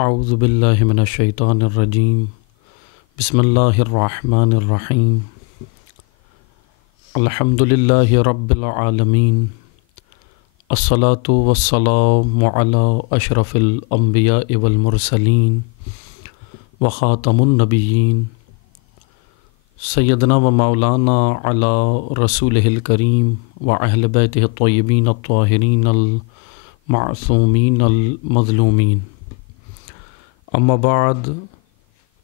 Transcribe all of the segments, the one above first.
اعوذ باللہ من الشیطان الرجیم بسم اللہ الرحمن الرحیم الحمد للہ رب العالمین الصلاۃ والسلام علی اشرف الانبیاء والمرسلین وخاتم النبیین سیدنا و مولانا علی رسولہ الکریم واہل بیتہ الطیبین الطاہرین المعصومین المظلومین اما بعد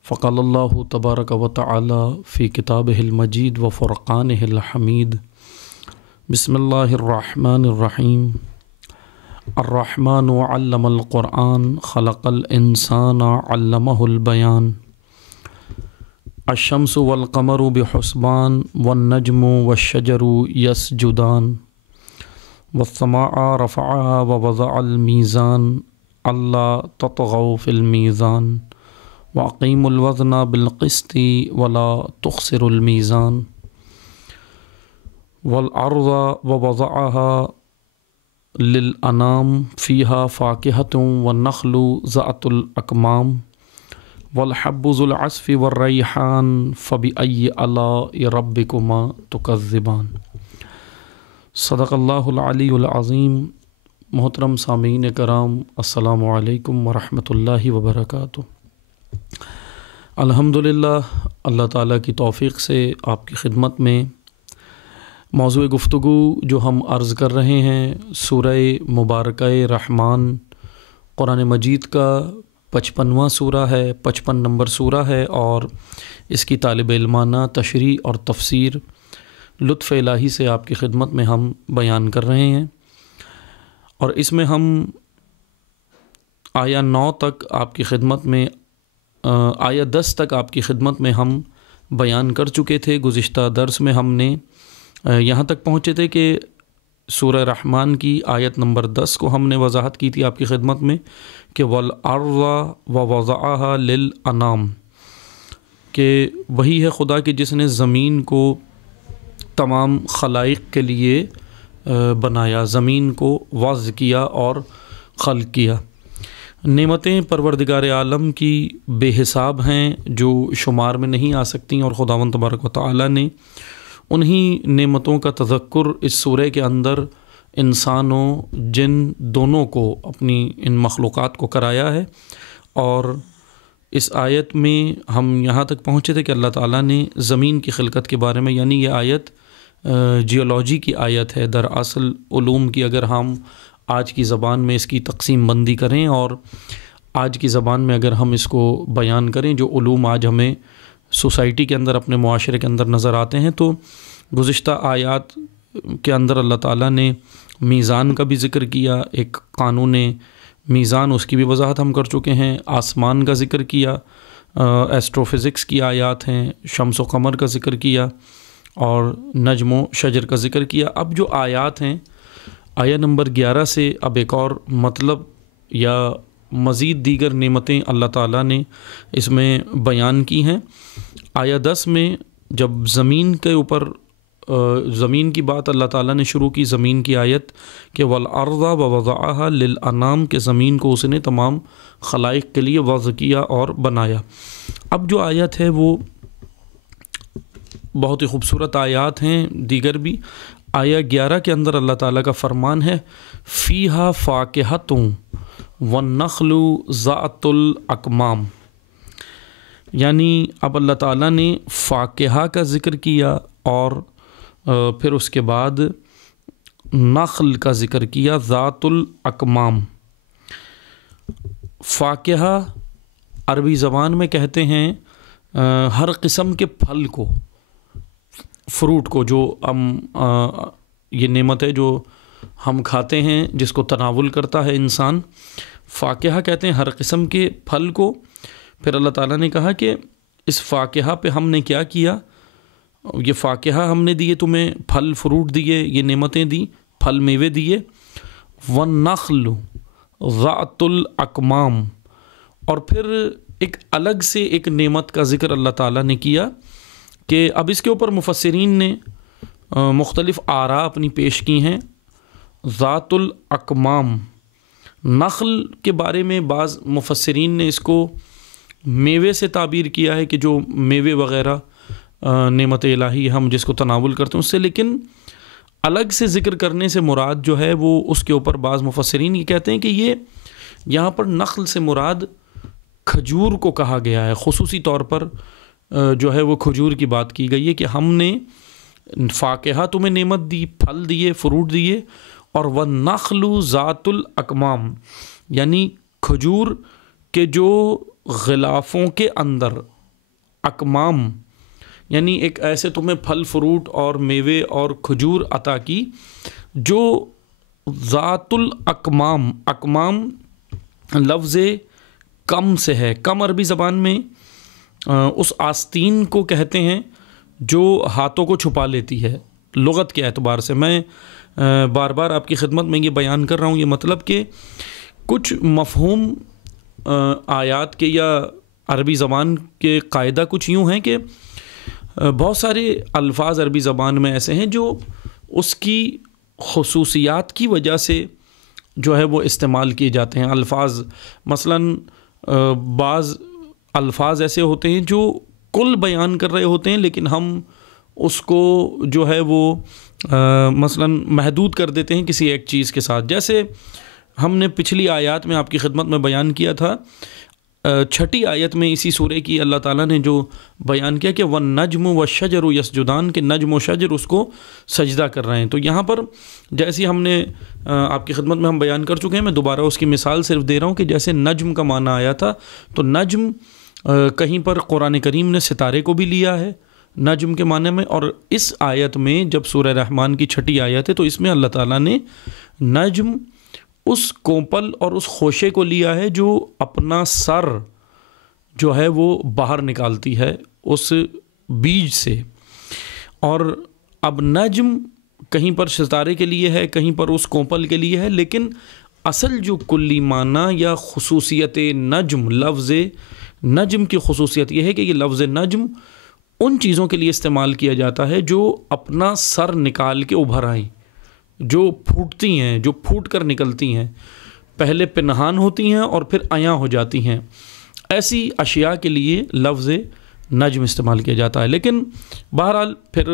فقال اللہ تبارک و تعالی فی کتابہ المجید و فرقانہ الحمید بسم اللہ الرحمن الرحیم الرحمن علم القرآن خلق الانسان علمہ البیان الشمس والقمر بحسبان والنجم والشجر یسجدان والسماء رفعها ووضع الميزان اللہ تطغوا فی المیزان واقیموا الوزن بالقسط ولا تخسروا المیزان والارض ووضعها للانام فیہا فاکہۃ والنخل ذات الاکمام والحب ذو العصف والریحان فبأی آلاء ربکما تکذبان۔ صدق اللہ العلی العظیم۔ محترم سامعین کرام، السلام علیکم ورحمۃ اللہ وبرکاتہ۔ الحمدللہ اللہ تعالیٰ کی توفیق سے آپ کی خدمت میں موضوع گفتگو جو ہم عرض کر رہے ہیں سورہ مبارکہ رحمان قرآن مجید کا 55واں سورہ ہے، 55 نمبر سورہ ہے، اور اس کی طالب علمانہ تشریح اور تفسیر لطف الہی سے آپ کی خدمت میں ہم بیان کر رہے ہیں، اور اس میں ہم آیہ 9 تک آپ کی خدمت میں آیہ 10 تک آپ کی خدمت میں ہم بیان کر چکے تھے۔ گزشتہ درس میں ہم نے یہاں تک پہنچے تھے کہ سورہ رحمان کی آیت نمبر 10 کو ہم نے وضاحت کی تھی آپ کی خدمت میں کہ وَالْأَرْضَ وَوَضَعَهَا لِلْأَنَامِ، کہ وہی ہے خدا کہ جس نے زمین کو تمام خلائق کے لیے بنایا، زمین کو وضع کیا اور خلق کیا۔ نعمتیں پروردگار عالم کی بے حساب ہیں جو شمار میں نہیں آ سکتیں، اور خداوند تبارک و تعالی نے انہی نعمتوں کا تذکر اس سورہ کے اندر انسان و جن دونوں کو، اپنی ان مخلوقات کو کرایا ہے۔ اور اس آیت میں ہم یہاں تک پہنچے تھے کہ اللہ تعالیٰ نے زمین کی خلقت کے بارے میں، یعنی یہ آیت جیولوجی کی آیت ہے، دراصل علوم کی اگر ہم آج کی زبان میں اس کی تقسیم بندی کریں اور آج کی زبان میں اگر ہم اس کو بیان کریں، جو علوم آج ہمیں سوسائٹی کے اندر، اپنے معاشرے کے اندر نظر آتے ہیں، تو گزشتہ آیات کے اندر اللہ تعالیٰ نے میزان کا بھی ذکر کیا، ایک قانون میزان، اس کی بھی وضاحت ہم کر چکے ہیں۔ آسمان کا ذکر کیا، ایسٹرو فزکس کی آیات ہیں، شمس و قمر کا ذکر کیا، اور نجم و شجر کا ذکر کیا۔ اب جو آیات ہیں، آیہ نمبر 11 سے اب ایک اور مطلب یا مزید دیگر نعمتیں اللہ تعالیٰ نے اس میں بیان کی ہیں۔ آیہ 10 میں جب زمین کے اوپر زمین کی بات اللہ تعالیٰ نے شروع کی، زمین کی آیت کہ وَالْأَرْضَ وَوَضَعَهَا لِلْأَنَامِ، کہ زمین کو اس نے تمام خلائق کے لیے وضع کیا اور بنایا۔ اب جو آیت ہے وہ بہت ہی خوبصورت آیات ہیں دیگر بھی۔ آیہ 11 کے اندر اللہ تعالیٰ کا فرمان ہے فیہا فاکہۃ والنخل ذات الاکمام، یعنی اب اللہ تعالیٰ نے فاکہہ کا ذکر کیا اور پھر اس کے بعد نخل کا ذکر کیا ذات الاکمام۔ فاکہہ عربی زبان میں کہتے ہیں ہر قسم کے پھل کو، فروٹ کو، جو ہم یہ نعمت ہے جو ہم کھاتے ہیں، جس کو تناول کرتا ہے انسان، فاکہہ کہتے ہیں ہر قسم کے پھل کو۔ پھر اللہ تعالیٰ نے کہا کہ اس فاکہہ پہ ہم نے کیا کیا، یہ فاکہہ ہم نے دیے تمہیں، پھل فروٹ دیے، یہ نعمتیں دی، پھل میوے دیے۔ والنخل ذات الاکمام، اور پھر ایک الگ سے ایک نعمت کا ذکر اللہ تعالیٰ نے کیا کہ اب اس کے اوپر مفسرین نے مختلف آراء اپنی پیش کی ہیں۔ ذات الاکمام، نخل کے بارے میں بعض مفسرین نے اس کو میوے سے تعبیر کیا ہے کہ جو میوے وغیرہ نعمت الہی ہم جس کو تناول کرتے ہیں اس سے، لیکن الگ سے ذکر کرنے سے مراد جو ہے وہ اس کے اوپر بعض مفسرین یہ کہتے ہیں کہ یہ یہاں پر نخل سے مراد کھجور کو کہا گیا ہے، خصوصی طور پر جو ہے وہ کھجور کی بات کی گئی ہے کہ ہم نے فاکہہ تمہیں نعمت دی، پھل دیے، فروٹ دیے، اور وَالنَّخْلُ ذَاتُ الْأَكْمَامِ، یعنی کھجور کے جو غلافوں کے اندر، اکمام یعنی ایک ایسے تمہیں پھل فروٹ اور میوے اور کھجور عطا کی جو ذات الاکمام، اکمام لفظ کم سے ہے، کم عربی زبان میں اس آستین کو کہتے ہیں جو ہاتھوں کو چھپا لیتی ہے لغت کے اعتبار سے۔ میں بار بار آپ کی خدمت میں یہ بیان کر رہا ہوں، یہ مطلب کہ کچھ مفہوم آیات کے یا عربی زبان کے قاعدہ کچھ یوں ہیں کہ بہت سارے الفاظ عربی زبان میں ایسے ہیں جو اس کی خصوصیات کی وجہ سے جو ہے وہ استعمال کیے جاتے ہیں۔ الفاظ مثلاً بعض الفاظ ایسے ہوتے ہیں جو کل بیان کر رہے ہوتے ہیں لیکن ہم اس کو جو ہے وہ مثلاً محدود کر دیتے ہیں کسی ایک چیز کے ساتھ، جیسے ہم نے پچھلی آیات میں آپ کی خدمت میں بیان کیا تھا، چھٹی آیت میں اسی سورہ کی اللہ تعالیٰ نے جو بیان کیا کہ وَالنَّجْمُ وَالشَّجَرُ يَسْجُدَانِ کہ نجم و شجر اس کو سجدہ کر رہے ہیں۔ تو یہاں پر جیسی ہم نے آپ کی خدمت میں ہم بیان کر چکے ہیں، میں دوبارہ اس کی مثال صرف دے رہا ہوں کہ جیسے نجم کا معنی آیا تھا تو نجم کہیں پر قرآن کریم نے ستارے کو بھی لیا ہے نجم کے معنی میں، اور اس آیت میں جب سورہ رحمان کی چھٹی آیت ہے تو اس میں اللہ تعالیٰ نے نجم اس کوپل اور اس خوشے کو لیا ہے جو اپنا سر جو ہے وہ باہر نکالتی ہے اس بیج سے، اور اب نجم کہیں پر ستارے کے لیے ہے، کہیں پر اس کوپل کے لیے ہے، لیکن اصل جو کلی معنی یا خصوصیت نجم، لفظ نجم کی خصوصیت یہ ہے کہ یہ لفظ نجم ان چیزوں کے لیے استعمال کیا جاتا ہے جو اپنا سر نکال کے ابھر آئیں، جو پھوٹتی ہیں، جو پھوٹ کر نکلتی ہیں، پہلے پنہان ہوتی ہیں اور پھر عیاں ہو جاتی ہیں، ایسی اشیاء کے لیے لفظ نجم استعمال کیا جاتا ہے۔ لیکن بہرحال پھر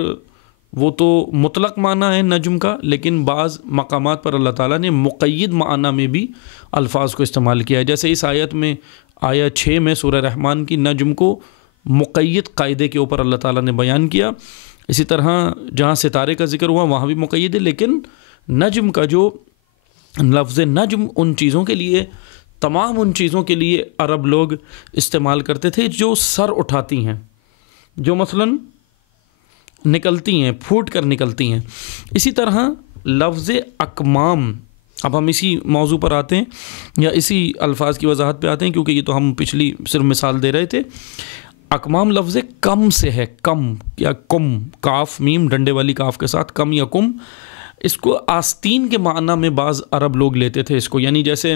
وہ تو مطلق معنی ہے نجم کا، لیکن بعض مقامات پر اللہ تعالیٰ نے مقید معنی میں بھی الفاظ کو استعمال کیا ہے، جیسے اس آیت میں آیت 6 میں سورہ رحمان کی نجم کو مقید قاعدے کے اوپر اللہ تعالیٰ نے بیان کیا، اسی طرح جہاں ستارے کا ذکر ہوا وہاں بھی مقید ہے، لیکن نجم کا جو لفظ نجم ان چیزوں کے لیے، تمام ان چیزوں کے لیے عرب لوگ استعمال کرتے تھے جو سر اٹھاتی ہیں، جو مثلاً نکلتی ہیں، پھوٹ کر نکلتی ہیں۔ اسی طرح لفظ اکمام، اب ہم اسی موضوع پر آتے ہیں یا اسی الفاظ کی وضاحت پہ آتے ہیں کیونکہ یہ تو ہم پچھلی صرف مثال دے رہے تھے۔ اکمام لفظ کم سے ہے، کم یا کم، کاف میم ڈنڈے والی کاف کے ساتھ، کم یا کم، اس کو آستین کے معنی میں بعض عرب لوگ لیتے تھے اس کو، یعنی جیسے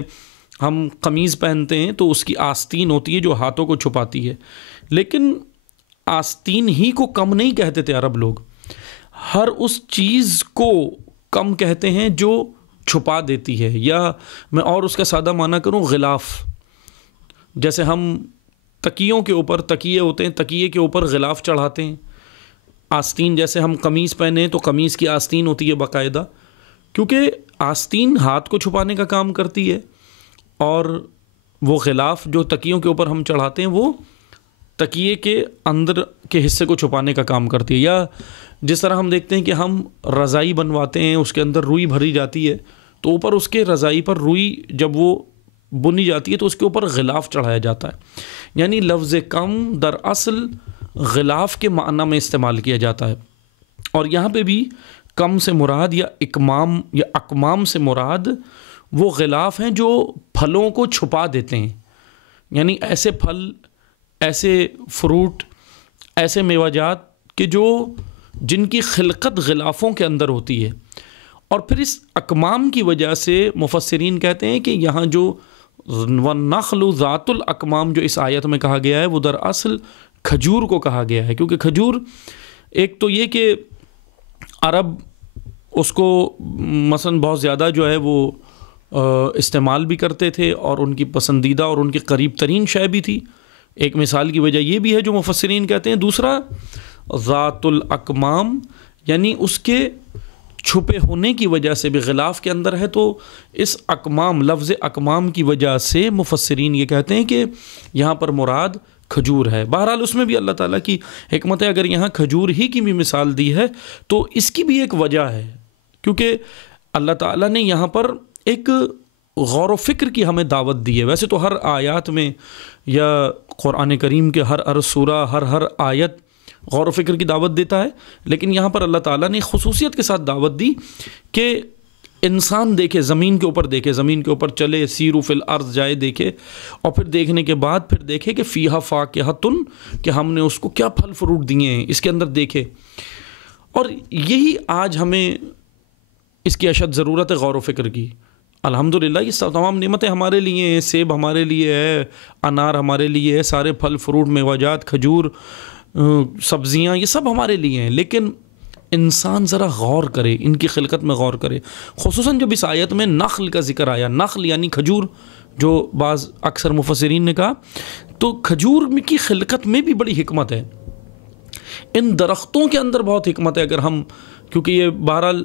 ہم قمیض پہنتے ہیں تو اس کی آستین ہوتی ہے جو ہاتھوں کو چھپاتی ہے، لیکن آستین ہی کو کم نہیں کہتے تھے عرب لوگ، ہر اس چیز کو کم کہتے ہیں جو چھپا دیتی ہے، یا میں اور اس کا سادہ معنی کروں غلاف، جیسے ہم تکیوں کے اوپر، تکیے ہوتے ہیں، تکیے کے اوپر غلاف چڑھاتے ہیں، آستین، جیسے ہم قمیض پہنے تو قمیض کی آستین ہوتی ہے باقاعدہ، کیونکہ آستین ہاتھ کو چھپانے کا کام کرتی ہے، اور وہ غلاف جو تکیوں کے اوپر ہم چڑھاتے ہیں وہ تکیے کے اندر کے حصے کو چھپانے کا کام کرتی ہے، یا جس طرح ہم دیکھتے ہیں کہ ہم رضائی بنواتے ہیں، اس کے اندر روئی بھری جاتی ہے تو اوپر اس کے رضائی پر روئی جب وہ بنی جاتی ہے تو اس کے اوپر غلاف چڑھایا جاتا ہے، یعنی لفظ کم در اصل غلاف کے معنی میں استعمال کیا جاتا ہے، اور یہاں پہ بھی کم سے مراد یا اکمام یا اکمام سے مراد وہ غلاف ہیں جو پھلوں کو چھپا دیتے ہیں، یعنی ایسے پھل، ایسے فروٹ، ایسے میوہ جات کہ جو جن کی خلقت غلافوں کے اندر ہوتی ہے، اور پھر اس اکمام کی وجہ سے مفسرین کہتے ہیں کہ یہاں جو وَالنَّخْلُ ذَاتُ الْأَكْمَامِ جو اس آیت میں کہا گیا ہے وہ دراصل کھجور کو کہا گیا ہے، کیونکہ کھجور ایک تو یہ کہ عرب اس کو مثلا بہت زیادہ جو ہے وہ استعمال بھی کرتے تھے اور ان کی پسندیدہ اور ان کی قریب ترین شے بھی تھی. ایک مثال کی وجہ یہ بھی ہے جو مفسرین کہتے ہیں. دوسرا ذات الاکمام، یعنی اس کے چھپے ہونے کی وجہ سے بھی غلاف کے اندر ہے، تو اس اکمام، لفظ اکمام کی وجہ سے مفسرین یہ کہتے ہیں کہ یہاں پر مراد کھجور ہے. بہرحال اس میں بھی اللہ تعالیٰ کی حکمت ہے. اگر یہاں کھجور ہی کی بھی مثال دی ہے تو اس کی بھی ایک وجہ ہے، کیونکہ اللہ تعالیٰ نے یہاں پر ایک غور و فکر کی ہمیں دعوت دی ہے. ویسے تو ہر آیات میں یا قرآن کریم کے ہر سورہ، ہر آیت غور و فکر کی دعوت دیتا ہے، لیکن یہاں پر اللہ تعالیٰ نے خصوصیت کے ساتھ دعوت دی کہ انسان دیکھے، زمین کے اوپر دیکھے، زمین کے اوپر چلے، سیرو فی الارض جائے، دیکھے، اور پھر دیکھنے کے بعد پھر دیکھے کہ فیہا فاکہۃن، کہ ہم نے اس کو کیا پھل فروٹ دیے ہیں، اس کے اندر دیکھے. اور یہی آج ہمیں اس کی اشد ضرورت ہے، غور و فکر کی. الحمدللہ یہ تمام نعمتیں ہمارے لیے ہیں، سیب ہمارے لیے ہے، انار ہمارے لیے ہے، سارے پھل فروٹ، میوہ، کھجور، سبزیاں، یہ سب ہمارے لیے ہیں. لیکن انسان ذرا غور کرے، ان کی خلقت میں غور کرے. خصوصاً جب اس آیت میں نخل کا ذکر آیا، نخل یعنی کھجور، جو بعض اکثر مفسرین نے کہا، تو کھجور کی خلقت میں بھی بڑی حکمت ہے. ان درختوں کے اندر بہت حکمت ہے. اگر ہم، کیونکہ یہ بہرحال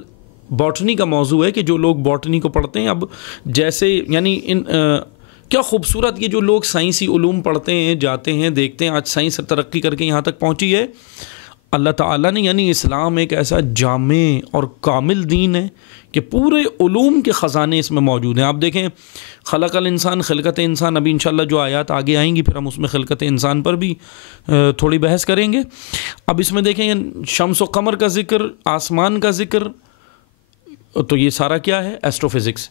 باٹنی کا موضوع ہے کہ جو لوگ باٹنی کو پڑھتے ہیں، اب جیسے یعنی کیا خوبصورت یہ جو لوگ سائنسی علوم پڑھتے ہیں، جاتے ہیں، دیکھتے ہیں، آج سائنس ترقی کر کے یہاں تک پہنچی ہے. اللہ تعالیٰ نے یعنی اسلام ایک ایسا جامع اور کامل دین ہے کہ پورے علوم کے خزانے اس میں موجود ہیں. آپ دیکھیں خلق الانسان، خلقت انسان، ابھی انشاءاللہ جو آیات آگے آئیں گی پھر ہم اس میں خلقت انسان پر بھی تھوڑی بحث کریں گے. اب اس میں دیکھیں شمس و قمر کا ذکر، آسمان کا ذکر، تو یہ سارا کیا ہے؟ Astro physics.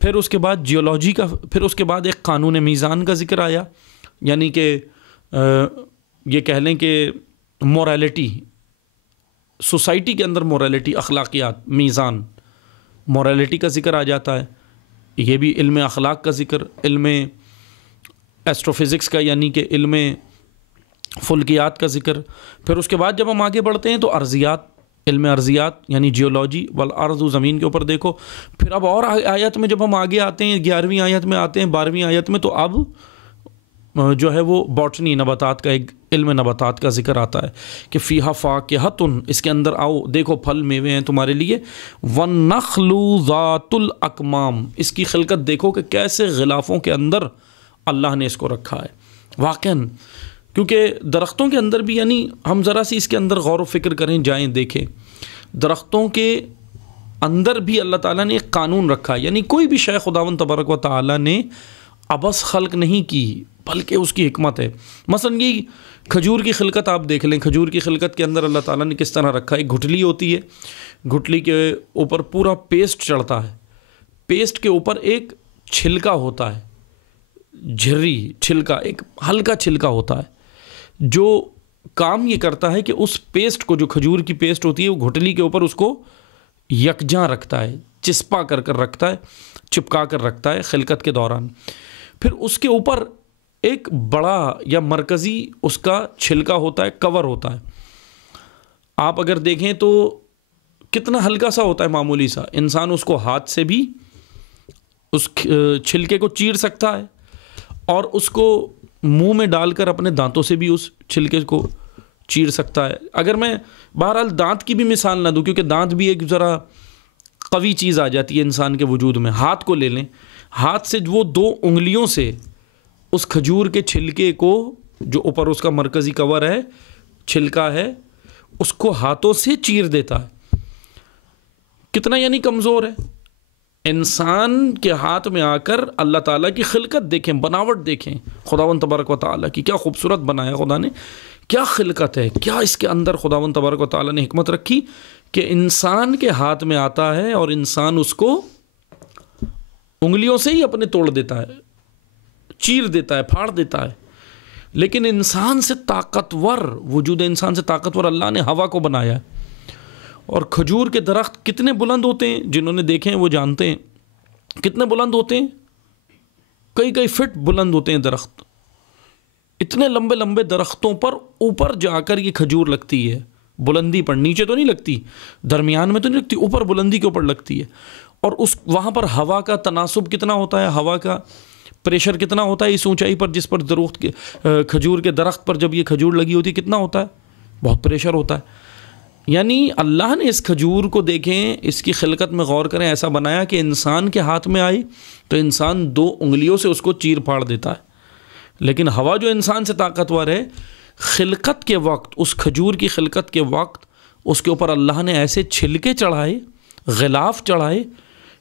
پھر اس کے بعد جیولوجی کا، پھر اس کے بعد ایک قانون میزان کا ذکر آیا، یعنی کہ یہ کہہ لیں کہ موریلٹی، سوسائٹی کے اندر موریلٹی، اخلاقیات، میزان، موریلٹی کا ذکر آ جاتا ہے. یہ بھی علم اخلاق کا ذکر، علم ایسٹرو فزکس کا یعنی کہ علم فلکیات کا ذکر. پھر اس کے بعد جب ہم آگے بڑھتے ہیں تو ارضیات، علم ارضیات یعنی جیولوجی، والارض، زمین کے اوپر دیکھو. پھر اب اور آیت میں جب ہم آگے آتے ہیں، 11ویں آیت میں آتے ہیں، 12ویں آیت میں، تو اب جو ہے وہ باٹنی، نباتات کا، ایک علم نباتات کا ذکر آتا ہے کہ فیہا فاکہۃن، اس کے اندر آؤ دیکھو پھل میوے ہیں تمہارے لیے. والنخل ذات الاکمام، اس کی خلقت دیکھو کہ کیسے غلافوں کے اندر اللہ نے اس کو رکھا ہے. واقعاً کیونکہ درختوں کے اندر بھی، یعنی ہم ذرا سی اس کے اندر غور و فکر کریں، جائیں دیکھیں، درختوں کے اندر بھی اللہ تعالیٰ نے ایک قانون رکھا ہے. یعنی کوئی بھی شے خداوند تبارک و تعالیٰ نے عبث خلق نہیں کی، بلکہ اس کی حکمت ہے. مثلا یہ کھجور کی خلقت آپ دیکھ لیں، کھجور کی خلقت کے اندر اللہ تعالیٰ نے کس طرح رکھا ہے. ایک گھٹلی ہوتی ہے، گھٹلی کے اوپر پورا پیسٹ چڑھتا ہے، پیسٹ کے اوپر ایک چھلکا ہوتا ہے، جھری چھلکا، ایک ہلکا چھلکا ہوتا ہے، جو کام یہ کرتا ہے کہ اس پیسٹ کو، جو کھجور کی پیسٹ ہوتی ہے، وہ گھٹلی کے اوپر اس کو یکجاں رکھتا ہے، چسپا کر رکھتا ہے، چپکا کر رکھتا ہے خلقت کے دوران. پھر اس کے اوپر ایک بڑا یا مرکزی اس کا چھلکا ہوتا ہے، کور ہوتا ہے. آپ اگر دیکھیں تو کتنا ہلکا سا ہوتا ہے، معمولی سا. انسان اس کو ہاتھ سے بھی اس چھلکے کو چیر سکتا ہے، اور اس کو منہ میں ڈال کر اپنے دانتوں سے بھی اس چھلکے کو چیر سکتا ہے. اگر میں بہرحال دانت کی بھی مثال نہ دوں، کیونکہ دانت بھی ایک ذرا قوی چیز آ جاتی ہے انسان کے وجود میں. ہاتھ کو لے لیں، ہاتھ سے وہ 2 انگلیوں سے اس کھجور کے چھلکے کو، جو اوپر اس کا مرکزی کور ہے، چھلکا ہے، اس کو ہاتھوں سے چیر دیتا ہے. کتنا یعنی کمزور ہے. انسان کے ہاتھ میں آ کر اللہ تعالیٰ کی خلقت دیکھیں، بناوٹ دیکھیں، خداوند تبارک و تعالیٰ کی کیا خوبصورت بنایا خدا نے، کیا خلقت ہے، کیا اس کے اندر خداوند تبارک و تعالیٰ نے حکمت رکھی کہ انسان کے ہاتھ میں آتا ہے اور انسان اس کو انگلیوں سے ہی اپنے توڑ دیتا ہے، چیر دیتا ہے، پھاڑ دیتا ہے. لیکن انسان سے طاقتور، وجود انسان سے طاقتور اللہ نے ہوا کو بنایا ہے. اور کھجور کے درخت کتنے بلند ہوتے ہیں، جنہوں نے دیکھے ہیں وہ جانتے ہیں کتنے بلند ہوتے ہیں، کئی فٹ بلند ہوتے ہیں درخت. اتنے لمبے لمبے درختوں پر اوپر جا کر یہ کھجور لگتی ہے، بلندی پر، نیچے تو نہیں لگتی، درمیان میں تو نہیں لگتی، اوپر بلندی کے اوپر لگتی ہے. اور اس وہاں پر ہوا کا تناسب کتنا ہوتا ہے، ہوا کا پریشر کتنا ہوتا ہے اس اونچائی پر جس پر درخت کے کھجور کے درخت پر جب یہ کھجور لگی ہوتی ہے کتنا ہوتا ہے، بہت پریشر ہوتا ہے. یعنی اللہ نے اس کھجور کو دیکھیں، اس کی خلقت میں غور کریں، ایسا بنایا کہ انسان کے ہاتھ میں آئی تو انسان 2 انگلیوں سے اس کو چیر پھاڑ دیتا ہے. لیکن ہوا جو انسان سے طاقتور ہے، خلقت کے وقت، اس کھجور کی خلقت کے وقت اس کے اوپر اللہ نے ایسے چھلکے چڑھائے، غلاف چڑھائے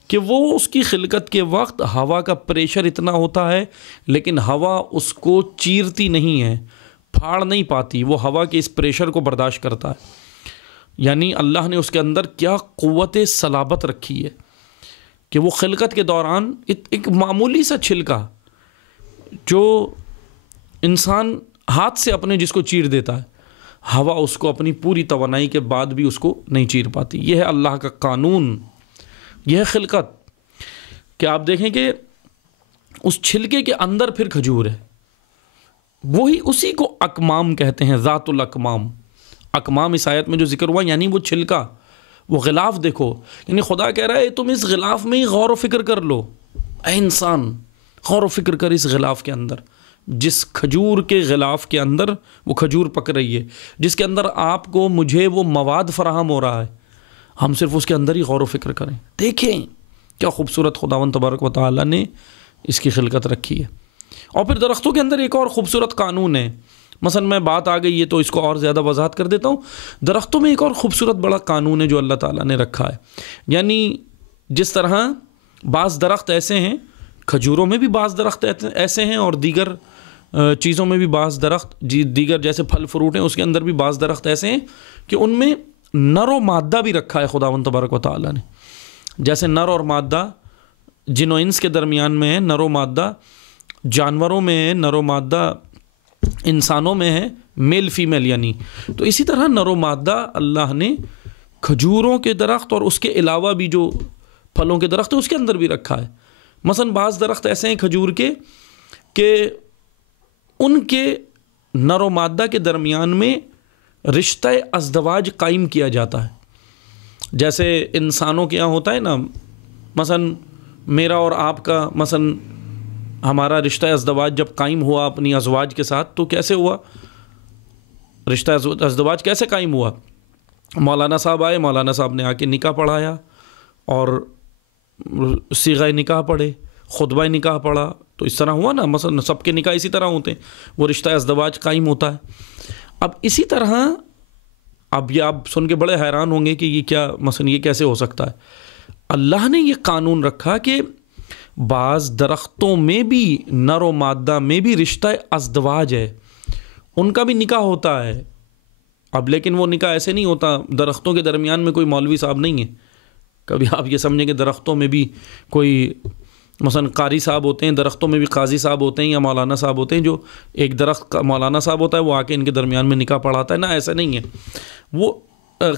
کہ وہ اس کی خلقت کے وقت ہوا کا پریشر اتنا ہوتا ہے لیکن ہوا اس کو چیرتی نہیں ہے، پھاڑ نہیں پاتی، وہ ہوا کے اس پریشر کو برداشت کرتا ہے. یعنی اللہ نے اس کے اندر کیا قوت صلابت رکھی ہے کہ وہ خلقت کے دوران ایک معمولی سا چھلکا جو انسان ہاتھ سے اپنے جس کو چیر دیتا ہے، ہوا اس کو اپنی پوری توانائی کے بعد بھی اس کو نہیں چیر پاتی. یہ ہے اللہ کا قانون، یہ ہے خلقت. کہ آپ دیکھیں کہ اس چھلکے کے اندر پھر کھجور ہے، وہی اسی کو اکمام کہتے ہیں، ذات الاکمام. اکمام اس آیت میں جو ذکر ہوا یعنی وہ چھلکا، وہ غلاف دیکھو. یعنی خدا کہہ رہا ہے تم اس غلاف میں ہی غور و فکر کر لو. اے انسان غور و فکر کر اس غلاف کے اندر، جس کھجور کے غلاف کے اندر وہ کھجور پک رہی ہے، جس کے اندر آپ کو مجھے وہ مواد فراہم ہو رہا ہے، ہم صرف اس کے اندر ہی غور و فکر کریں. دیکھیں کیا خوبصورت خداوند تبارک و تعالیٰ نے اس کی خلقت رکھی ہے. اور پھر درختوں کے اندر ایک اور خوبصورت قانون ہے. مثلا میں بات آ گئی ہے تو اس کو اور زیادہ وضاحت کر دیتا ہوں. درختوں میں ایک اور خوبصورت بڑا قانون ہے جو اللہ تعالیٰ نے رکھا ہے. یعنی جس طرح بعض درخت ایسے ہیں، کھجوروں میں بھی بعض درخت ایسے ہیں اور دیگر چیزوں میں بھی بعض درخت، دیگر جیسے پھل فروٹ ہیں اس کے اندر بھی بعض درخت ایسے ہیں کہ ان میں نر و مادہ بھی رکھا ہے خداوند تبارک و تعالیٰ نے. جیسے نر اور مادہ جن و انس کے درمیان میں ہے، نر و مادہ جانوروں میں ہے، نر و مادہ انسانوں میں ہے، میل فیمیل یعنی. تو اسی طرح نر و مادہ اللہ نے کھجوروں کے درخت اور اس کے علاوہ بھی جو پھلوں کے درخت ہیں اس کے اندر بھی رکھا ہے. مثلا بعض درخت ایسے ہیں کھجور کے کہ ان کے نر و مادہ کے درمیان میں رشتہ ازدواج قائم کیا جاتا ہے. جیسے انسانوں کے یہاں ہوتا ہے نا، مثلا میرا اور آپ کا مثلا ہمارا رشتہ ازدواج جب قائم ہوا اپنی ازواج کے ساتھ تو کیسے ہوا؟ رشتہ ازدواج کیسے قائم ہوا؟ مولانا صاحب آئے، مولانا صاحب نے آ کے نکاح پڑھایا اور صیغہ نکاح پڑھے، خطبہ نکاح پڑھا، تو اس طرح ہوا نا. مثلا سب کے نکاح اسی طرح ہوتے ہیں، وہ رشتہ ازدواج قائم ہوتا ہے. اب اسی طرح اب یہ آپ سن کے بڑے حیران ہوں گے کہ یہ کیا، مثلا یہ کیسے ہو سکتا ہے. اللہ نے یہ قانون رکھا کہ بعض درختوں میں بھی نر و مادہ میں بھی رشتہ ازدواج ہے، ان کا بھی نکاح ہوتا ہے. اب لیکن وہ نکاح ایسے نہیں ہوتا، درختوں کے درمیان میں کوئی مولوی صاحب نہیں ہے. کبھی آپ یہ سمجھیں کہ درختوں میں بھی کوئی مثلا قاری صاحب ہوتے ہیں، درختوں میں بھی قاضی صاحب ہوتے ہیں یا مولانا صاحب ہوتے ہیں، جو ایک درخت کا مولانا صاحب ہوتا ہے وہ آ کے ان کے درمیان میں نکاح پڑھاتا ہے. نہ ایسا نہیں ہے، وہ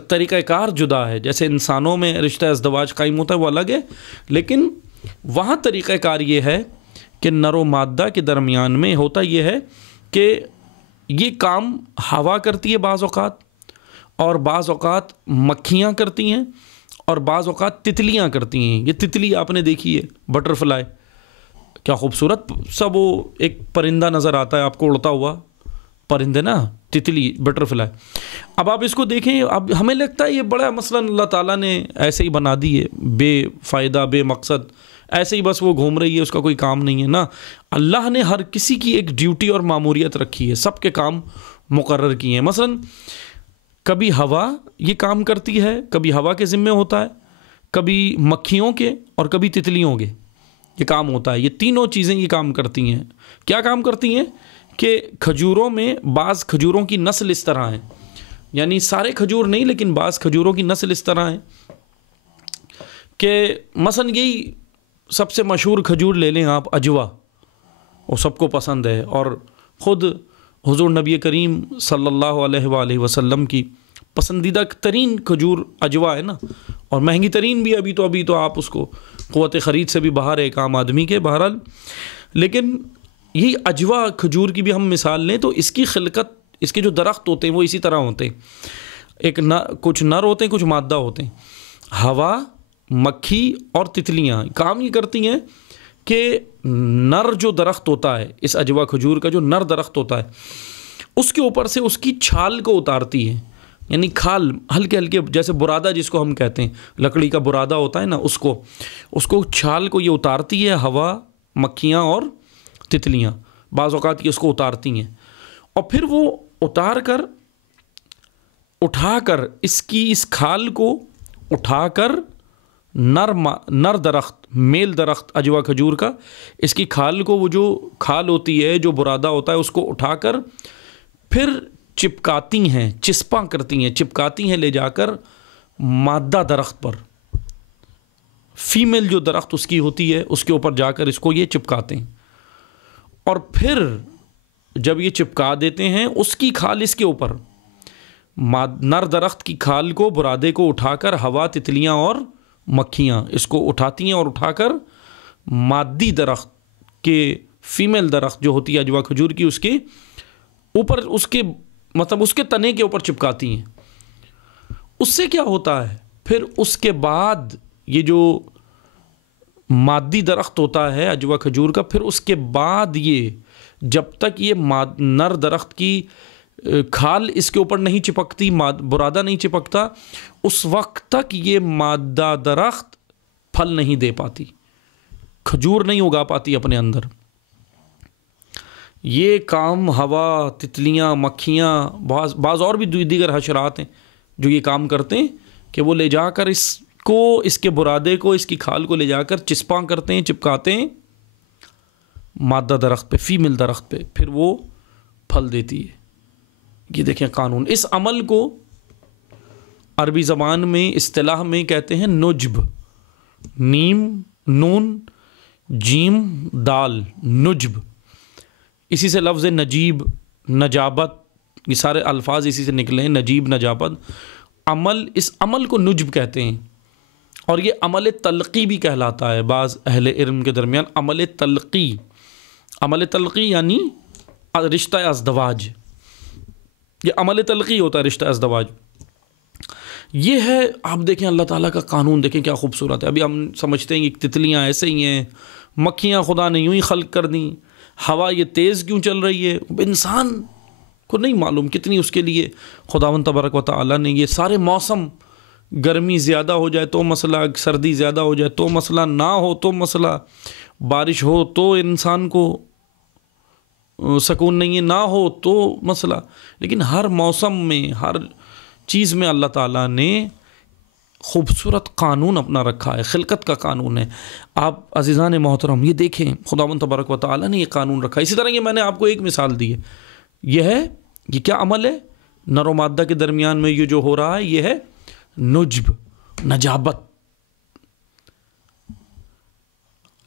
طریقہ کار جدا ہے. جیسے انسانوں میں رشتہ ازدواج قائم ہوتا ہے وہ الگ ہے، لیکن وہاں طریقہ کار یہ ہے کہ نر و مادہ کے درمیان میں ہوتا یہ ہے کہ یہ کام ہوا کرتی ہے بعض اوقات، اور بعض اوقات مکھیاں کرتی ہیں، اور بعض اوقات تتلیاں کرتی ہیں. یہ تتلی آپ نے دیکھی ہے، بٹر فلائی، کیا خوبصورت سا وہ ایک پرندہ نظر آتا ہے آپ کو، اڑتا ہوا پرندے نا، تتلی، بٹر فلائی. اب آپ اس کو دیکھیں، اب ہمیں لگتا ہے یہ بڑا مثلا اللہ تعالیٰ نے ایسے ہی بنا دی ہے، بے فائدہ بے مقصد، ایسے ہی بس وہ گھوم رہی ہے، اس کا کوئی کام نہیں ہے. نا، اللہ نے ہر کسی کی ایک ڈیوٹی اور ماموریت رکھی ہے، سب کے کام مقرر کیے ہیں. مثلا کبھی ہوا یہ کام کرتی ہے، کبھی ہوا کے ذمے ہوتا ہے، کبھی مکھیوں کے اور کبھی تتلیوں کے یہ کام ہوتا ہے. یہ تینوں چیزیں یہ کام کرتی ہیں. کیا کام کرتی ہیں کہ کھجوروں میں بعض کھجوروں کی نسل اس طرح ہے، یعنی سارے کھجور نہیں لیکن بعض کھجوروں کی نسل اس طرح ہے کہ مثلا یہی سب سے مشہور کھجور لے لیں آپ، اجوا، وہ سب کو پسند ہے، اور خود حضور نبی کریم صلی اللہ علیہ وآلہ وسلم کی پسندیدہ ترین کھجور اجوا ہے نا، اور مہنگی ترین بھی. ابھی تو آپ اس کو قوت خرید سے بھی باہر ہے ایک عام آدمی کے. بہرحال لیکن یہی اجوا کھجور کی بھی ہم مثال لیں تو اس کی خلقت، اس کے جو درخت ہوتے ہیں وہ اسی طرح ہوتے ہیں. کچھ نر ہوتے ہیں، کچھ مادہ ہوتے ہیں. ہوا مکھی اور تتلیاں کام یہ کرتی ہیں کہ نر جو درخت ہوتا ہے، اس عجوا کھجور کا جو نر درخت ہوتا ہے، اس کے اوپر سے اس کی چھال کو اتارتی ہیں، یعنی کھال ہلکے ہلکے، جیسے برادہ جس کو ہم کہتے ہیں، لکڑی کا برادہ ہوتا ہے نا، اس کو چھال کو یہ اتارتی ہے ہوا، مکھیاں اور تتلیاں بعض اوقات یہ اس کو اتارتی ہیں، اور پھر وہ اٹھا کر اس کھال کو اٹھا کر نر درخت، میل درخت عجوا کھجور کا، اس کی کھال کو، وہ جو کھال ہوتی ہے، جو برادہ ہوتا ہے، اس کو اٹھا کر پھر چپکاتی ہیں، چسپاں کرتی ہیں، چپکاتی ہیں لے جا کر مادہ درخت پر، فیمیل جو درخت اس کی ہوتی ہے اس کے اوپر جا کر اس کو یہ چپکاتے ہیں، اور پھر جب یہ چپکا دیتے ہیں اس کی کھال اس کے اوپر، نر درخت کی کھال کو، برادے کو اٹھا کر ہوا، تتلیاں اور مکھیاں اس کو اٹھاتی ہیں اور اٹھا کر مادی درخت کے، فیمیل درخت جو ہوتی ہے عجوا کھجور کی، اس کے اوپر، اس کے تنے کے اوپر چپکاتی ہیں۔ اس سے کیا ہوتا ہے؟ پھر اس کے بعد یہ جو مادی درخت ہوتا ہے عجوا کھجور کا، پھر اس کے بعد یہ جب تک یہ نر درخت کی کھال اس کے اوپر نہیں چپکتی، برادہ نہیں چپکتا، اس وقت تک یہ مادہ درخت پھل نہیں دے پاتی، کھجور نہیں اگا پاتی اپنے اندر۔ یہ کام ہوا، تتلیاں، مکھیاں، بعض اور بھی دیگر حشرات ہیں جو یہ کام کرتے ہیں کہ وہ لے جا کر اس کے برادے کو، اس کی کھال کو لے جا کر چسپاں کرتے ہیں، چپکاتے ہیں مادہ درخت پہ، فیمیل درخت پہ، پھر وہ پھل دیتی ہے۔ یہ دیکھیں قانون، اس عمل کو عربی زبان میں اصطلاح میں کہتے ہیں نجب، نیم نون جیم دال، نجب، اسی سے لفظ نجیب، نجابت، یہ سارے الفاظ اسی سے نکلے ہیں، نجیب، نجابت، اس عمل کو نجب کہتے ہیں، اور یہ عمل تلقی بھی کہلاتا ہے بعض اہل علم کے درمیان۔ عمل تلقی یعنی رشتہ ازدواج، یہ عمل تلقی ہوتا ہے، رشتہ ازدواج۔ یہ ہے، آپ دیکھیں اللہ تعالیٰ کا قانون، دیکھیں کیا خوبصورت ہے۔ ابھی ہم سمجھتے ہیں کہ تتلیاں ایسے ہی ہیں، مکھیاں خدا نے یوں ہی خلق کر دیں، ہوا یہ تیز کیوں چل رہی ہے، انسان کو نہیں معلوم کتنی اس کے لیے خداوند تبارک و تعالیٰ نے یہ سارے موسم، گرمی زیادہ ہو جائے تو مسئلہ، سردی زیادہ ہو جائے تو مسئلہ، نہ ہو تو مسئلہ، بارش ہو تو انسان کو سکون نہیں ہے، نہ ہو تو مسئلہ، لیکن ہر موسم میں، ہر چیز میں اللہ تعالیٰ نے خوبصورت قانون اپنا رکھا ہے، خلقت کا قانون ہے۔ آپ عزیزان محترم یہ دیکھیں خداوند تبارک و تعالیٰ نے یہ قانون رکھا ہے۔ اسی طرح یہ میں نے آپ کو ایک مثال دی ہے، یہ کیا عمل ہے؟ نر و مادہ کے درمیان میں یہ جو ہو رہا ہے یہ ہے نجب، نجابت۔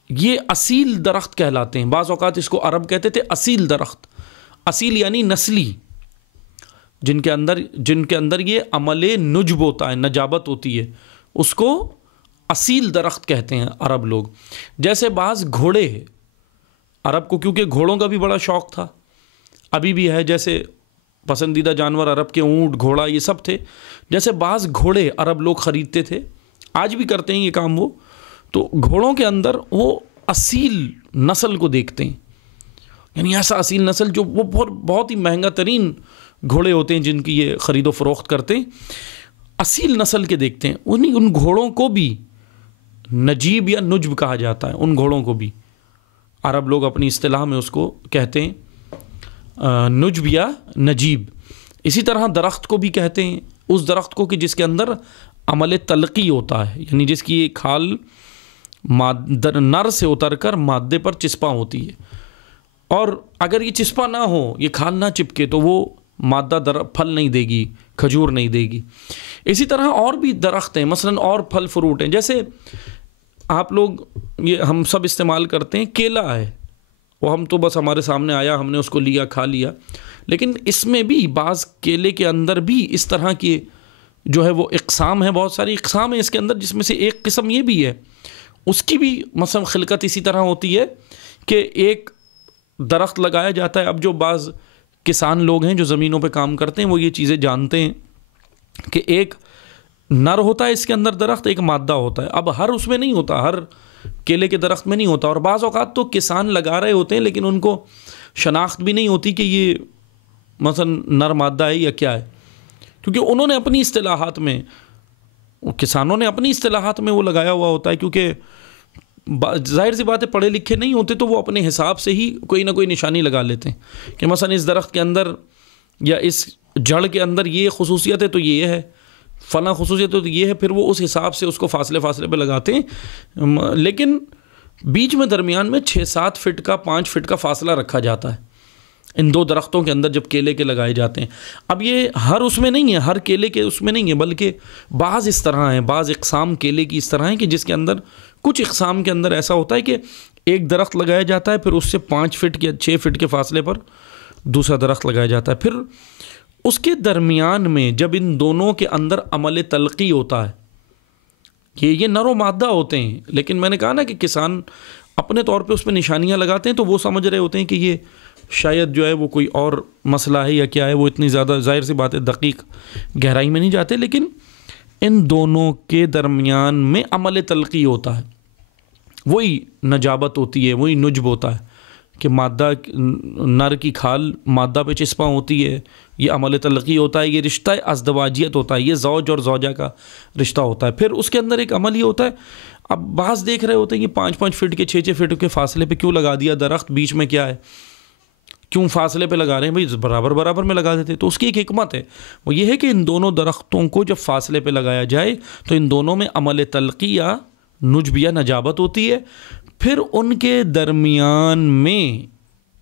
یہ اصیل درخت کہلاتے ہیں، بعض اوقات اس کو عرب کہتے تھے اصیل درخت، اصیل یعنی نسلی، جن کے اندر یہ عمل نجب ہوتا ہے، نجابت ہوتی ہے، اس کو اصیل درخت کہتے ہیں عرب لوگ۔ جیسے بعض گھوڑے، عرب کو کیونکہ گھوڑوں کا بھی بڑا شوق تھا، ابھی بھی ہے، جیسے پسندیدہ جانور عرب کے اونٹ، گھوڑا، یہ سب تھے، جیسے بعض گھوڑے عرب لوگ خریدتے تھے، آج بھی کرتے ہیں یہ کام وہ، تو گھوڑوں کے اندر وہ اصیل نسل کو دیکھتے ہیں، یعنی ایسا اصیل نسل جو وہ بہت ہی مہنگا ترین گھوڑے ہوتے ہیں جن کی یہ خرید و فروخت کرتے ہیں، اصیل نسل کے دیکھتے ہیں، ان گھوڑوں کو بھی نجیب یا نجب کہا جاتا ہے، ان گھوڑوں کو بھی عرب لوگ اپنی اصطلاح میں اس کو کہتے ہیں نجب یا نجیب۔ اسی طرح درخت کو بھی کہتے ہیں اس درخت کو کہ جس کے اندر عمل تلقی ہوتا ہے، یعنی جس کی کھال نر سے اتر کر مادے پر چسپاں ہوتی ہے، اور اگر یہ چسپاں نہ ہو، یہ کھال نہ چپکے، تو وہ مادہ پھل نہیں دے گی، کھجور نہیں دے گی۔ اسی طرح اور بھی درخت ہیں، مثلا اور پھل فروٹ ہیں، جیسے آپ لوگ یہ ہم سب استعمال کرتے ہیں، کیلا ہے، وہ ہم تو بس ہمارے سامنے آیا، ہم نے اس کو لیا، کھا لیا، لیکن اس میں بھی بعض کیلے کے اندر بھی اس طرح کے جو ہے وہ اقسام ہیں، بہت ساری اقسام ہیں اس کے اندر، جس میں سے ایک قسم یہ بھی ہے، اس کی بھی مثلا خلقت اسی طرح ہوتی ہے کہ ایک درخت لگایا جاتا ہے۔ اب جو بعض کسان لوگ ہیں جو زمینوں پہ کام کرتے ہیں وہ یہ چیزیں جانتے ہیں کہ ایک نر ہوتا ہے اس کے اندر درخت، ایک مادہ ہوتا ہے. اب ہر اس میں نہیں ہوتا، ہر کیلے کے درخت میں نہیں ہوتا. اور بعض اوقات تو کسان لگا رہے ہوتے ہیں لیکن ان کو شناخت بھی نہیں ہوتی کہ یہ مثلا نر مادہ ہے یا کیا ہے، کیونکہ انہوں نے اپنی اصطلاحات میں، کسانوں نے اپنی اصطلاحات میں وہ لگایا ہوا ہوتا ہے. کیونکہ ظاہر سی بات ہے پڑھے لکھے نہیں ہوتے تو وہ اپنے حساب سے ہی کوئی نہ کوئی نشانی لگا لیتے ہیں کہ مثلا اس درخت کے اندر یا اس جڑ کے اندر یہ خصوصیت ہے تو یہ ہے، فلاں خصوصیت ہے تو یہ ہے. پھر وہ اس حساب سے اس کو فاصلے پہ لگاتے ہیں. لیکن بیچ میں درمیان میں 6-7 فٹ کا 5 فٹ کا فاصلہ رکھا جاتا ہے ان دو درختوں کے اندر جب کیلے کے لگائے جاتے ہیں. اب یہ ہر اس میں نہیں ہے، ہر کیلے کے اس میں نہیں ہے، بلکہ بعض اس طرح ہیں، بعض اقسام کیلے کی اس طرح ہیں کہ جس کے اندر کچھ اقسام کے اندر ایسا ہوتا ہے کہ ایک درخت لگایا جاتا ہے، پھر اس سے 5 فٹ یا 6 فٹ کے فاصلے پر دوسرا درخت لگایا جاتا ہے. پھر اس کے درمیان میں جب ان دونوں کے اندر عمل تلقی ہوتا ہے، یہ نر و مادہ ہوتے ہیں، لیکن میں نے کہا نا کہ کسان اپنے طور پہ اس پہ نشانیاں لگاتے ہیں تو وہ سمجھ رہے ہوتے ہیں کہ یہ شاید جو ہے وہ کوئی اور مسئلہ ہے یا کیا ہے. وہ اتنی زیادہ ظاہر سی بات ہے دقیق گہرائی میں نہیں جاتے، لیکن ان دونوں کے درمیان میں عمل تلقی ہوتا ہے، وہی نجابت ہوتی ہے، وہی نجب ہوتا ہے کہ مادہ نر کی کھال مادہ پہ چسپاں ہوتی ہے، یہ عمل تلقی ہوتا ہے، یہ رشتہ ازدواجیت ہوتا ہے، یہ زوج اور زوجہ کا رشتہ ہوتا ہے. پھر اس کے اندر ایک عمل یہ ہوتا ہے. اب بعض دیکھ رہے ہوتے ہیں یہ 5-5 فٹ کے 6-6 فٹ کے فاصلے پہ کیوں لگا دیا درخت، بیچ میں کیا ہے، کیوں فاصلے پہ لگا رہے ہیں بھائی، برابر میں لگا دیتے. تو اس کی ایک حکمت ہے، وہ یہ ہے کہ ان دونوں درختوں کو جب فاصلے پہ لگایا جائے تو ان دونوں میں عمل تلقی یا نجب یا نجابت ہوتی ہے. پھر ان کے درمیان میں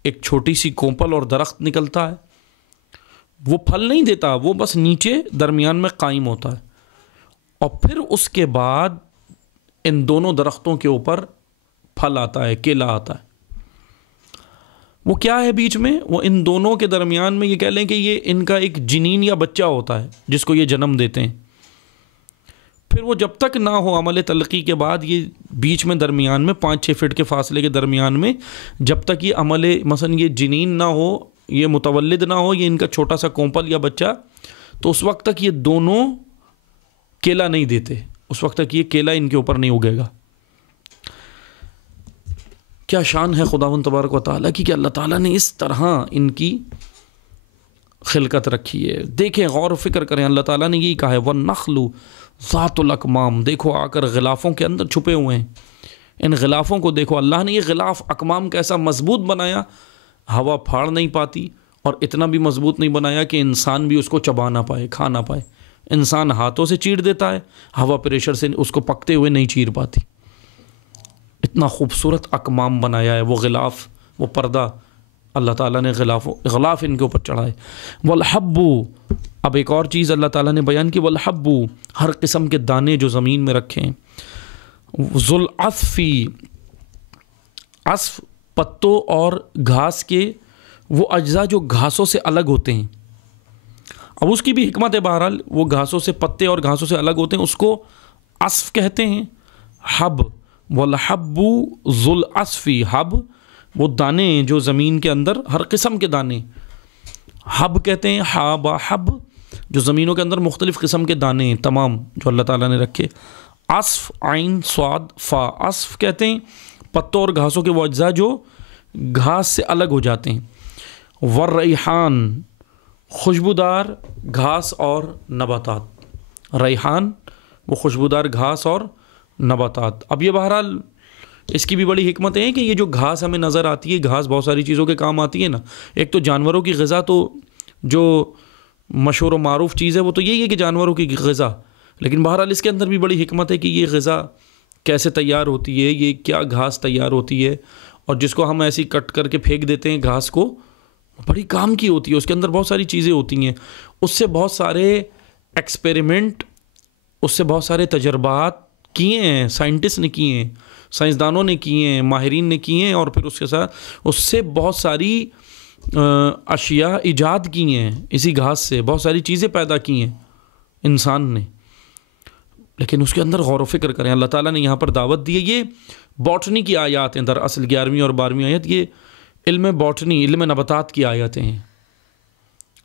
ایک چھوٹی سی کونپل اور درخت نکلتا ہے. وہ پھل نہیں دیتا، وہ بس نیچے درمیان میں قائم ہوتا ہے. اور پھر اس کے بعد ان دونوں درختوں کے اوپر پھل آتا ہے، کیلا آتا ہے. وہ کیا ہے بیچ میں، وہ ان دونوں کے درمیان میں یہ کہہ لیں کہ یہ ان کا ایک جنین یا بچہ ہوتا ہے جس کو یہ جنم دیتے ہیں. پھر وہ جب تک نہ ہو عمل تلقی کے بعد، یہ بیچ میں درمیان میں 5-6 فٹ کے فاصلے کے درمیان میں جب تک یہ عمل مثلا یہ جنین نہ ہو، یہ متولد نہ ہو، یہ ان کا چھوٹا سا کونپل یا بچہ، تو اس وقت تک یہ دونوں کیلا نہیں دیتے، اس وقت تک یہ کیلا ان کے اوپر نہیں اگے گا. کیا شان ہے خداوند تبارک و تعالیٰ کی کہ اللہ تعالیٰ نے اس طرح ان کی خلقت رکھی ہے. دیکھیں، غور و فکر کریں، اللہ تعالیٰ نے یہی کہا ہے وَالنَّخْلُ ذَاتُ الْأَكْمَامِ. دیکھو آ کر غلافوں کے اندر چھپے ہوئے ہیں، ان غلافوں کو دیکھو. اللہ نے یہ غلاف اکمام کیسا مضبوط بنایا، ہوا پھاڑ نہیں پاتی، اور اتنا بھی مضبوط نہیں بنایا کہ انسان بھی اس کو چبا نہ پائے، کھا نہ پائے. انسان ہاتھوں سے چیر دیتا ہے، ہوا پریشر سے اس کو پکتے ہوئے نہیں چیر پاتی. اتنا خوبصورت اکمام بنایا ہے، وہ غلاف، وہ پردہ اللہ تعالیٰ نے غلاف ان کے اوپر چڑھائے. والحب، اب ایک اور چیز اللہ تعالیٰ نے بیان کی، والحب، ہر قسم کے دانے جو زمین میں رکھیں. ذوالعصف، عصف پتوں اور گھاس کے وہ اجزاء جو گھاسوں سے الگ ہوتے ہیں. اب اس کی بھی حکمت ہے، بہرحال وہ گھاسوں سے، پتے اور گھاسوں سے الگ ہوتے ہیں، اس کو عصف کہتے ہیں. حب، والحب ذوالعصف، حب وہ دانے جو زمین کے اندر ہر قسم کے دانے، حب کہتے ہیں. حب حب جو زمینوں کے اندر مختلف قسم کے دانے ہیں تمام جو اللہ تعالیٰ نے رکھے. عصف، عین صاد فا، عصف کہتے ہیں پتوں اور گھاسوں کے وہ اجزاء جو گھاس سے الگ ہو جاتے ہیں. والریحان، خوشبودار گھاس اور نباتات. ریحان وہ خوشبودار گھاس اور نباتات. اب یہ بہرحال اس کی بھی بڑی حکمت ہے کہ یہ جو گھاس ہمیں نظر آتی ہے، گھاس بہت ساری چیزوں کے کام آتی ہے نا. ایک تو جانوروں کی غذا، تو جو مشہور و معروف چیز ہے وہ تو یہی ہے کہ جانوروں کی غذا، لیکن بہرحال اس کے اندر بھی بڑی حکمت ہے کہ یہ غذا کیسے تیار ہوتی ہے، یہ کیا گھاس تیار ہوتی ہے، اور جس کو ہم ایسی کٹ کر کے پھینک دیتے ہیں گھاس کو، بڑی کام کی ہوتی ہے. اس کے اندر بہت ساری چیزیں ہوتی ہیں، اس سے بہت سارے ایکسپیریمنٹ، اس سے بہت سارے تجربات کیے ہیں، سائنٹسٹ نے کیے ہیں، سائنسدانوں نے کیے ہیں، ماہرین نے کیے ہیں، اور پھر اس کے ساتھ اس سے بہت ساری اشیاء ایجاد کی ہیں. اسی گھاس سے بہت ساری چیزیں پیدا کی ہیں انسان نے. لیکن اس کے اندر غور و فکر کریں، اللہ تعالیٰ نے یہاں پر دعوت دی ہے. یہ باٹنی کی آیات ہیں دراصل، 11ویں اور 12ویں آیت یہ علم باٹنی، علم نباتات کی آیتیں ہیں.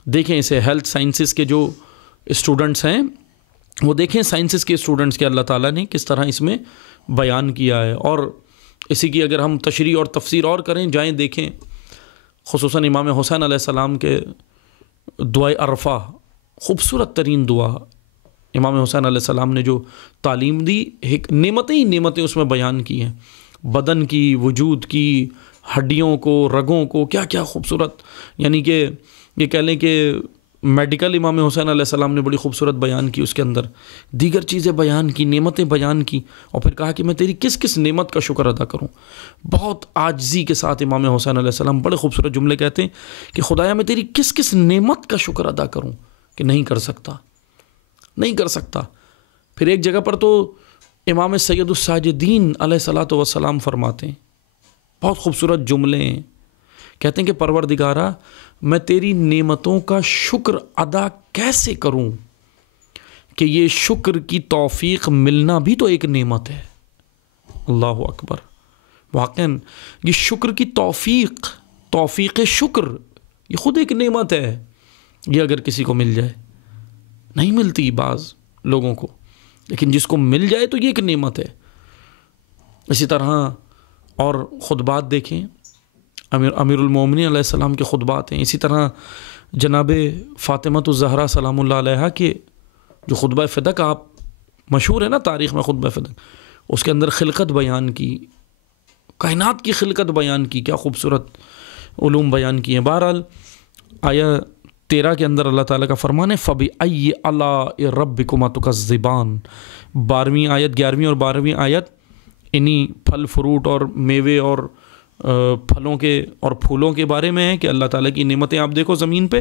دیکھیں اسے ہیلتھ سائنسز کے جو اسٹوڈنٹس ہیں وہ دیکھیں سائنسز کے اسٹوڈنٹس کے اللہ تعالیٰ نے کس طرح اس میں بیان کیا ہے، اور اسی کی اگر ہم تشریح اور تفسیر اور کریں، جائیں دیکھیں خصوصاً امام حسین علیہ السلام کے دعائے عرفہ، خوبصورت ترین دعا امام حسین علیہ السلام نے جو تعلیم دی، ایک نعمتیں ہی نعمتیں اس میں بیان کی ہیں، بدن کی، وجود کی، ہڈیوں کو، رگوں کو، کیا کیا خوبصورت، یعنی کہ یہ کہہ لیں کہ میڈیکل امام حسین علیہ السلام نے بڑی خوبصورت بیان کی، اس کے اندر دیگر چیزیں بیان کی، نعمتیں بیان کی، اور پھر کہا کہ میں تیری کس کس نعمت کا شکر ادا کروں۔ بہت عاجزی کے ساتھ امام حسین علیہ السلام بڑے خوبصورت جملے کہتے ہیں کہ خدایا میں تیری کس کس نعمت کا شکر ادا کروں، کہ نہیں کر سکتا، نہیں کر سکتا۔ پھر ایک جگہ پر تو امام سید الساجدین علیہ الصلاۃ والسلام فرماتے ہیں، بہت خوبصورت جملے ہیں، کہتے ہیں کہ پروردگارا میں تیری نعمتوں کا شکر ادا کیسے کروں، کہ یہ شکر کی توفیق ملنا بھی تو ایک نعمت ہے۔ اللہ اکبر، واقعاً یہ شکر کی توفیق شکر یہ خود ایک نعمت ہے، یہ اگر کسی کو مل جائے، نہیں ملتی بعض لوگوں کو، لیکن جس کو مل جائے تو یہ ایک نعمت ہے۔ اسی طرح اور خطبات دیکھیں، امیر المومنین علیہ السلام کے خطبات ہیں، اسی طرح جناب فاطمۃ الزہرا سلام اللہ علیہا کے جو خطبہ فدق، آپ مشہور ہے نا تاریخ میں خطبہ فدق، اس کے اندر خلقت بیان کی، کائنات کی خلقت بیان کی، کیا خوبصورت علوم بیان کیے ہیں۔ بہرحال آیا 13 کے اندر اللہ تعالیٰ کا فرمان ہے فَبِأَيِّ آلَاءِ رَبِّكُمَا تُكَذِّبَانِ، 12ویں آیت، 11ویں اور 12ویں آیت انہی پھل فروٹ اور میوے اور پھلوں کے اور پھولوں کے بارے میں ہے کہ اللہ تعالیٰ کی نعمتیں آپ دیکھو زمین پہ۔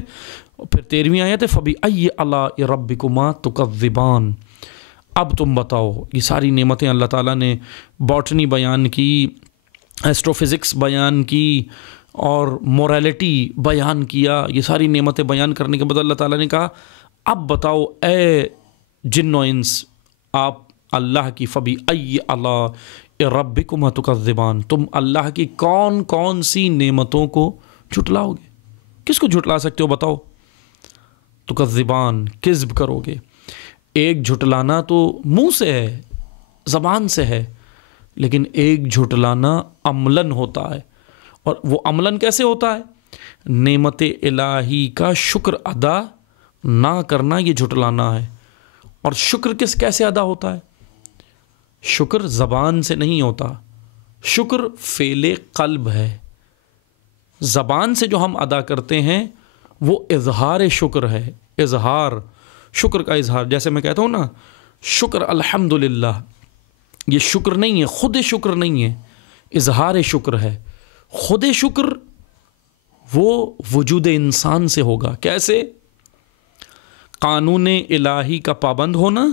پھر 13ویں آیت ہے فَبِأَيِّ آلَاءِ رَبِّكُمَا تُكَذِّبَانِ، اب تم بتاؤ، یہ ساری نعمتیں اللہ تعالیٰ نے باٹنی بیان کی، ایسٹرو فزکس بیان کی، اور موریلٹی بیان کیا، یہ ساری نعمتیں بیان کرنے کے بعد اللہ تعالیٰ نے کہا اب بتاؤ اے جن و انس، آپ اللہ کی فَبِأَيِّ آلَاءِ رَبِّكُمَا تُكَذِّبَانِ، تم اللہ کی کون کون سی نعمتوں کو جھٹلاؤ گے، کس کو جھٹلا سکتے ہو بتاؤ؟ تُكَذِّبَانِ، کذب کرو گے۔ ایک جھٹلانا تو منہ سے ہے، زبان سے ہے، لیکن ایک جھٹلانا عملاً ہوتا ہے، اور وہ عملاً کیسے ہوتا ہے؟ نعمت الہی کا شکر ادا نہ کرنا، یہ جھٹلانا ہے۔ اور شکر کیسے ادا ہوتا ہے؟ شکر زبان سے نہیں ہوتا، شکر فعل قلب ہے۔ زبان سے جو ہم ادا کرتے ہیں وہ اظہار شکر ہے، اظہار شکر کا اظہار، جیسے میں کہتا ہوں نا شکر الحمدللہ، یہ شکر نہیں ہے، خود شکر نہیں ہے، اظہار شکر ہے۔ خود شکر وہ وجود انسان سے ہوگا، کیسے؟ قانون الہی کا پابند ہونا،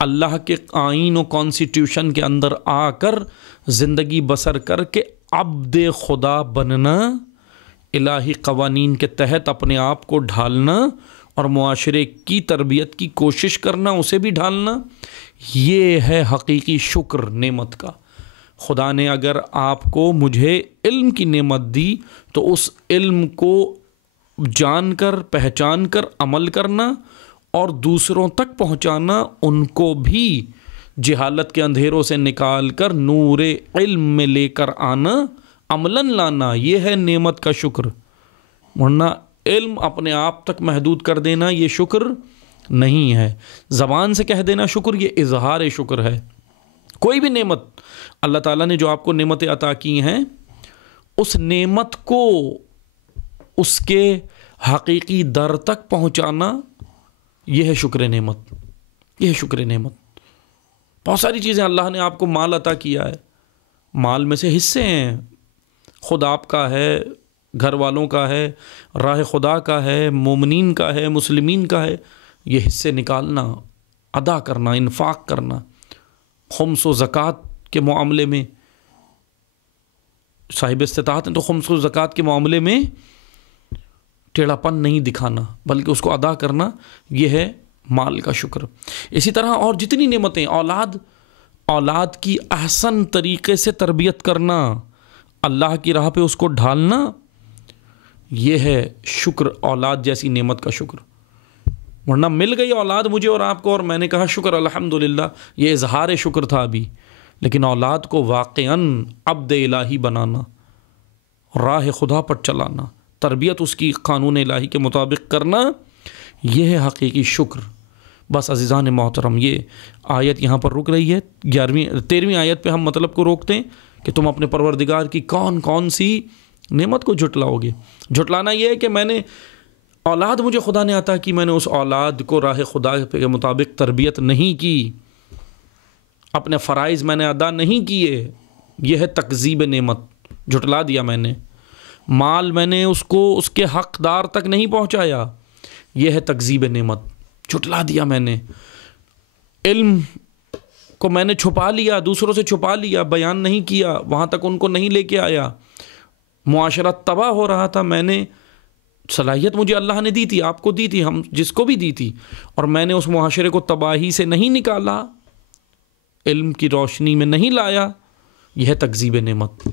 اللہ کے آئین و کانسٹیٹیوشن کے اندر آ کر زندگی بسر کر کے عبد خدا بننا، الہی قوانین کے تحت اپنے آپ کو ڈھالنا اور معاشرے کی تربیت کی کوشش کرنا، اسے بھی ڈھالنا، یہ ہے حقیقی شکر نعمت کا۔ خدا نے اگر آپ کو مجھے علم کی نعمت دی تو اس علم کو جان کر، پہچان کر عمل کرنا اور دوسروں تک پہنچانا، ان کو بھی جہالت کے اندھیروں سے نکال کر نور علم میں لے کر آنا، عملاً لانا، یہ ہے نعمت کا شکر۔ ورنہ علم اپنے آپ تک محدود کر دینا یہ شکر نہیں ہے، زبان سے کہہ دینا شکر یہ اظہار شکر ہے۔ کوئی بھی نعمت اللہ تعالیٰ نے جو آپ کو نعمتیں عطا کی ہیں، اس نعمت کو اس کے حقیقی در تک پہنچانا، یہ ہے شکر نعمت، یہ ہے شکر نعمت۔ بہت ساری چیزیں اللہ نے آپ کو مال عطا کیا ہے، مال میں سے حصے ہیں، خود آپ کا ہے، گھر والوں کا ہے، راہ خدا کا ہے، مومنین کا ہے، مسلمین کا ہے، یہ حصے نکالنا، ادا کرنا، انفاق کرنا، خمس و زکوٰۃ کے معاملے میں صاحب استطاعت ہیں تو خمس و زکوٰۃ کے معاملے میں ٹیڑھا پن نہیں دکھانا بلکہ اس کو ادا کرنا، یہ ہے مال کا شکر۔ اسی طرح اور جتنی نعمتیں، اولاد کی احسن طریقے سے تربیت کرنا، اللہ کی راہ پہ اس کو ڈھالنا، یہ ہے شکر، اولاد جیسی نعمت کا شکر۔ ورنہ مل گئی اولاد مجھے اور آپ کو اور میں نے کہا شکر الحمدللہ، یہ اظہار شکر تھا ابھی، لیکن اولاد کو واقعاً عبد الہی بنانا، راہ خدا پر چلانا، تربیت اس کی قانون الہی کے مطابق کرنا، یہ ہے حقیقی شکر۔ بس عزیزان محترم، یہ آیت یہاں پر رک رہی ہے۔ 13ویں آیت پہ ہم مطلب کو روکتے ہیں کہ تم اپنے پروردگار کی کون کون سی نعمت کو جھٹلاؤ گے۔ جھٹلانا یہ ہے کہ میں نے اولاد مجھے خدا نے عطا کی، میں نے اس اولاد کو راہ خدا کے مطابق تربیت نہیں کی، اپنے فرائض میں نے ادا نہیں کیے، یہ ہے تکذیب نعمت، جھٹلا دیا میں نے۔ مال میں نے اس کو اس کے حقدار تک نہیں پہنچایا، یہ ہے تکذیب نعمت، جھٹلا دیا میں نے۔ علم کو میں نے چھپا لیا، دوسروں سے چھپا لیا، بیان نہیں کیا، وہاں تک ان کو نہیں لے کے آیا، معاشرہ تباہ ہو رہا تھا، میں نے صلاحیت مجھے اللہ نے دی تھی، آپ کو دی تھی، ہم جس کو بھی دی تھی، اور میں نے اس معاشرے کو تباہی سے نہیں نکالا، علم کی روشنی میں نہیں لایا، یہ ہے تکذیب نعمت۔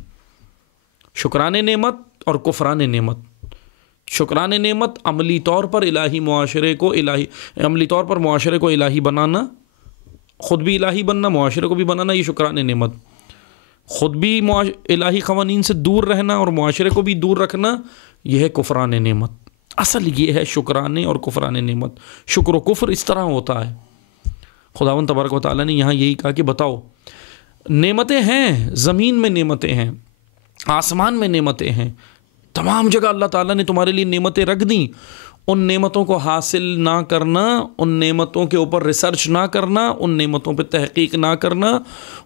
شکران نعمت اور کفران نعمت۔ شکران نعمت عملی طور پر معاشرے کو الہی بنانا، خود بھی الہی بننا، معاشرے کو بھی بنانا، یہ شکران نعمت۔ خود بھی الہی قوانین سے دور رہنا اور معاشرے کو بھی دور رکھنا، یہ ہے کفران نعمت۔ اصل یہ ہے شکرانے اور کفران نعمت۔ شکر و کفر اس طرح ہوتا ہے۔ خداوند تبارک و تعالیٰ نے یہاں یہی کہا کہ بتاؤ، نعمتیں ہیں، زمین میں نعمتیں ہیں، آسمان میں نعمتیں ہیں، تمام جگہ اللہ تعالیٰ نے تمہارے لیے نعمتیں رکھ دیں، ان نعمتوں کو حاصل نہ کرنا، ان نعمتوں کے اوپر ریسرچ نہ کرنا، ان نعمتوں پہ تحقیق نہ کرنا،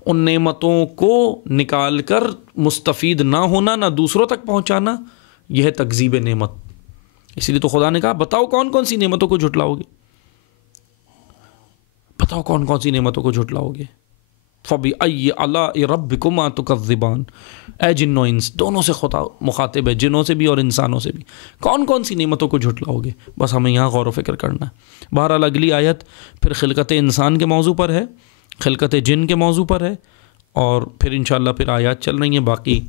ان نعمتوں کو نکال کر مستفید نہ ہونا، نہ دوسروں تک پہنچانا، یہ ہے تکذیب نعمت۔ اسی لیے تو خدا نے کہا بتاؤ کون کون سی نعمتوں کو جھٹلاؤ گے، بتاؤ کون کون سی نعمتوں کو جھٹلاؤ گے۔ فَبِأَيِّ آلَاءِ رَبِّكُمَا تُكَذِّبَانِ، اے جن و انس، دونوں سے خدا مخاطب ہے، جنوں سے بھی اور انسانوں سے بھی، کون کون سی نعمتوں کو جھٹلاؤ گے، بس ہمیں یہاں غور و فکر کرنا ہے۔ بہرحال اگلی آیت پھر خلقت انسان کے موضوع پر ہے، خلقت جن کے موضوع پر ہے، اور پھر انشاءاللہ پھر آیات چل رہی ہیں باقی۔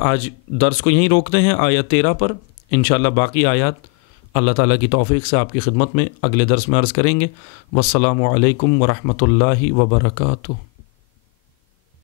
آج درس کو یہیں روکتے ہیں آیت 13 پر، انشاءاللہ باقی آیات اللہ تعالیٰ کی توفیق سے آپ کی خدمت میں اگلے درس میں عرض کریں گے۔ والسلام علیکم ورحمۃ اللہ وبرکاتہ۔